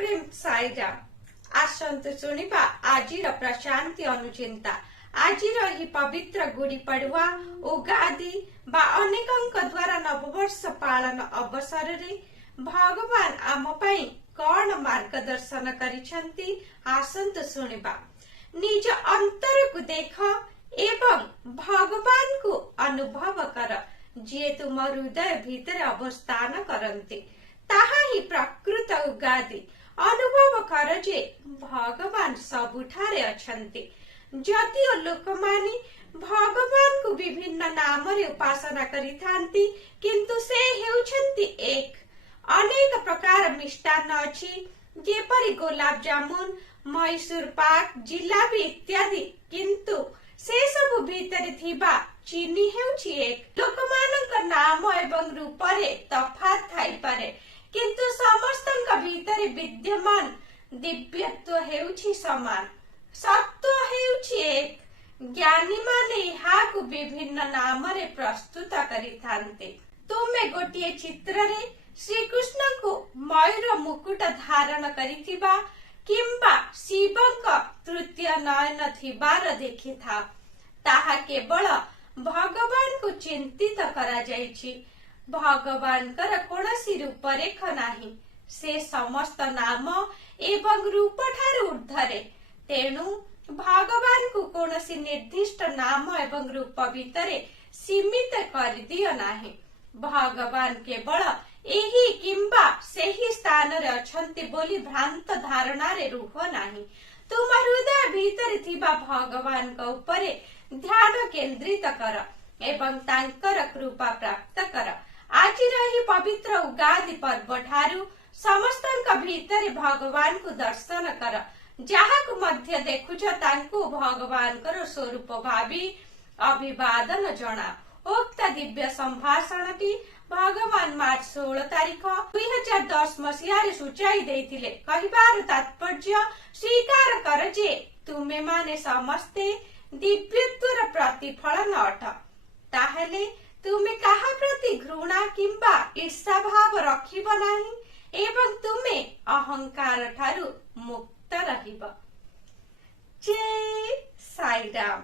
सप्रेम साईराम आसंतु सुनिबा आजिर प्रशांति अनुचिंता आजिर ही पवित्र गुड़ी पड़ुआ उगादी बा अनेकंक द्वारा नववर्ष पालन अवसर रे भगवान आम पई कौन मार्गदर्शन करिसंती आसंतु सुनिबा। निज अंतर को देख एवं भगवान को अनुभव कर जे तुम हृदय भीतर अवस्थान करंती ताहा ही प्रकृत उगादी अनुभव कर जे भगवान सबुठारे अछंती। जदिओ लोक माने भगवान को विभिन्न नाम रे उपासना करिथांती किंतु से हेउछंती एक। अनेक प्रकार मिष्टान्न अछि जेपरि गुलाब जामुन मैसूर पाक जिलाबी इत्यादि किंतु से सब भीतर थिबा चीनी हेउछि एक। लोकमानक नाम एवं रूप रे तफात थाई पारे किंतु समस्तक भीतर विद्यमान दिव्यत्व हेउछि समान। सत्व हेउछि एक। ज्ञानी माने याहाकु विभिन्न नाम रे प्रस्तुत करिथांते। तुमे गोटिए चित्र रे श्री कृष्ण को मयूर मुकुट धारण करिथिबा किंबा शिवंक तृतीय नयन थिबार देखिथा ताहा केवल भगवान को चिंतित करा जायछि। भगवान कर कोनसी रूप रेख नाही से समस्त नाम एवं रूप ठारू ऊर्ध्वरे तेणु भगवान को कोनसी निर्दिष्ट नाम एवं रूप भितरे सीमित कर दियो नाही। भगवान केवल एही किंबा सेही स्थान रे अछंती बोली भ्रांत धारणा रे रुह नाही। तुम हृदय भीतर थिबा भगवान को ऊपरे ध्यान केंद्रित कर एवं तांकर कृपा प्राप्त कर। आज रही पवित्र उगादी पर्व ठारू समस्तक भीतर भगवान को दर्शन कर। जहाकु मध्य देखुछ तांकु भगवान कर स्वरूप भावी अभिवादन जना। उक्त दिव्य संभाषण टी भगवान मार्च 16 तारीख 2010 मसीह सूचाई देथिले। कहिबार तात्पर्य स्वीकार कर जे तुमे माने समस्ते दिव्यत्वर प्रतिफलन अट। ताहेले तुमे काहा प्रति घृणा किंबा ईर्षा भाव रखिब नाही एवं तुमे अहंकार ठारू मुक्त रहिब। जय साईराम।